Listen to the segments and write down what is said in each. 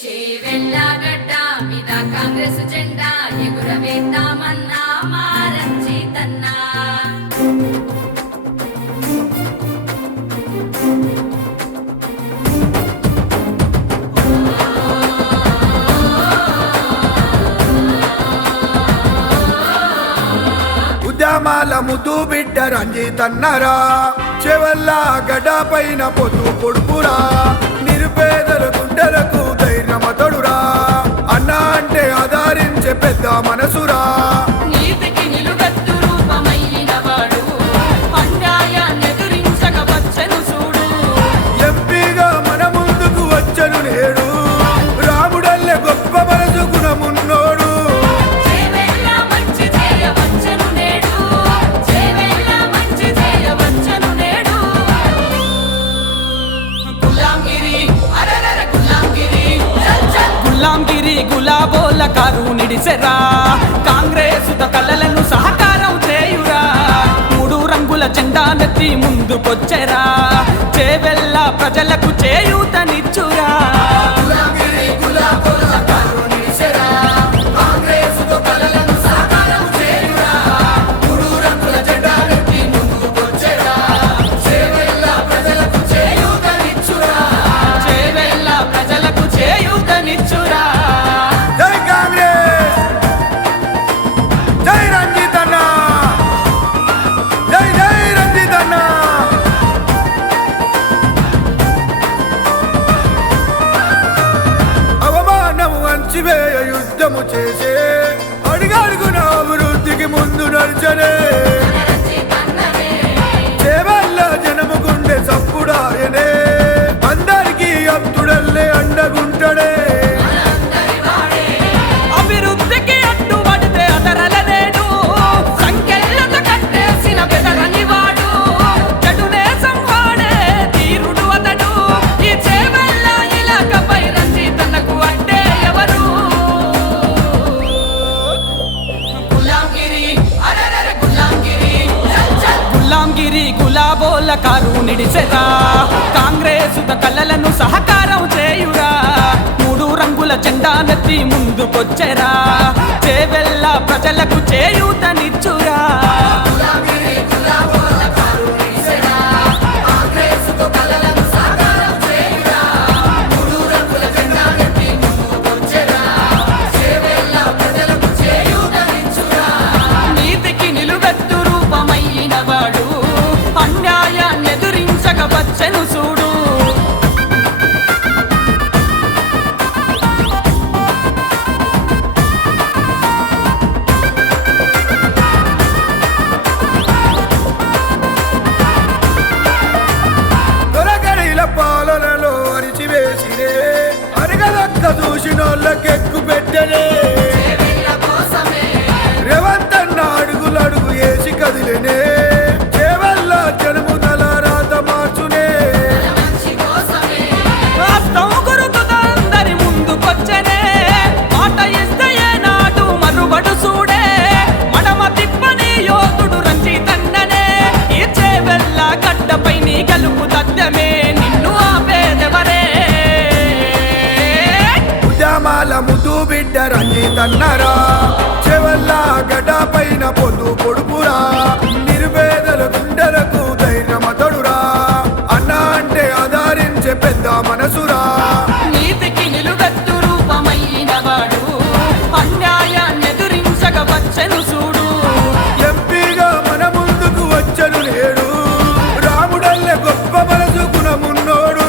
చేవెళ్ళగడ్డ మీద కాంగ్రెస్ జెండా ఎగురవేద్దామన్నా మా రంజితన్నా. ఉద్యమాల ముద్దు బిడ్డ రంజితన్నరా, చెవల్ల గడ్డ పైన పొద్దు పొడుపురా, నిరుపేదల గుండెలకు ధైర్యమతడురా, అన్న అంటే ఆదరించే పెద్ద మనసురా. నీతికి నిలువెత్తు రూపమైన వాడు, అన్యాయాన్ని ఎదురించక వచ్చెను చూడు. ఎంపీగా మన ముందుకు వచ్చను నేడు, రాముడల్లే గొప్ప మనసు గుణమున్నోడు. గులాంగిరి గులాబోల కారు నిడిసెరా, కాంగ్రెసు కలలను సహకారం చేయురా, మూడు రంగుల జెండా నెత్తి ముందుకొచ్చెరా, చేవెళ్ళ ప్రజలకు చేయూతనిచ్చురా. జై కాంగ్రెస్, జై రంజితన్న, జై జై రంజితన్న. అవమానము అంచివేయ యుద్ధము చేసే, అడుగడుగున అభివృద్ధికి ముందు నడిచనే, చేవల్ల జనము గుండె సప్పుడాయనే, అందరికీ అత్తుడల్లే అండగుంటడే. అభివృద్ధికి అడ్డుపడితే అదరలనేడు, సంఖ్యలతో కట్టేసిన బెదరని వాడు, చెడునే సంహాడే తీరుడు అతడు, ఈ చేవెళ్ళ ఇలాకపై రంజితన్నకు అంటే ఎవరు? గులాంగిరి గులాబోల కారు నిడిసెరా, కాంగ్రెసు కలలను సహకారం చేయురా, మూడు రంగుల జెండా నెత్తి ముందుకొచ్చెరా, చేవెళ్ళ ప్రజలకు చేయూతనిచ్చురా. నీతికి నిలువెత్తు రూపమైన వాడు, అన్యాయాన్ని ఎదురించక వచ్చెను చూడు. దొరకడిల పాలనలో అరిచివేసినే, అరగదక్క చూసినోళ్ళకెక్కు పెట్టనే, రేవంతన్న అడుగులడుగు వేసి కదిలేనే, చేవల్ల జనము తల రాత మార్చునే. రాష్ట్రం గురుతుగా అందరి ముందుకొచ్చెనే, మాట ఇస్తే ఏనాడు మరువడు చూడే, మడమ తిప్పని యోధుడు రంజితన్ననే, ఈ చేవెళ్ళ గడ్డపై నీ గెలుపు తథ్యమే, నిన్ను ఆపేదెవరే? ఉద్యమాల ముద్దు బిడ్డ రంజితన్నరా, చెవల్ల గడ్డ పైన పొద్దు పొడుపురా, నిరుపేదల గుండెలకు ధైర్యమతడురా, అన్న అంటే ఆదరించే పెద్ద మనసురా. నీతికి నిలువెత్తు రూపమైన వాడు, అన్యాయాన్ని ఎదురించక వచ్చెను చూడు. ఎంపీగా మన ముందుకు వచ్చను నేడు, రాముడల్లే గొప్ప మనసు గుణమున్నోడు.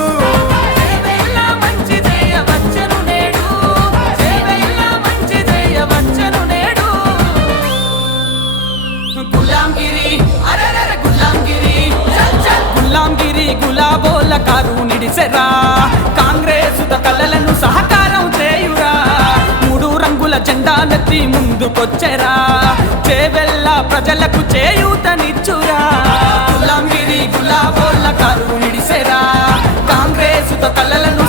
మంచి చేయవచ్చెను నేడు, చేవెళ్ళ మంచి చేయవచ్చెను నేడు. గులాంగిరి గులాబోల కారు నిడిసెరా, కాంగ్రెసు కలలను సహకారం చేయురా, మూడు రంగుల జెండా నెత్తి ముందుకొచ్చెరా, చేవెళ్ళ ప్రజలకు చేయూతనిచ్చురా. గులాంగిరి గులాబోల కారు నిడిసెరా, కాంగ్రెసు కలలను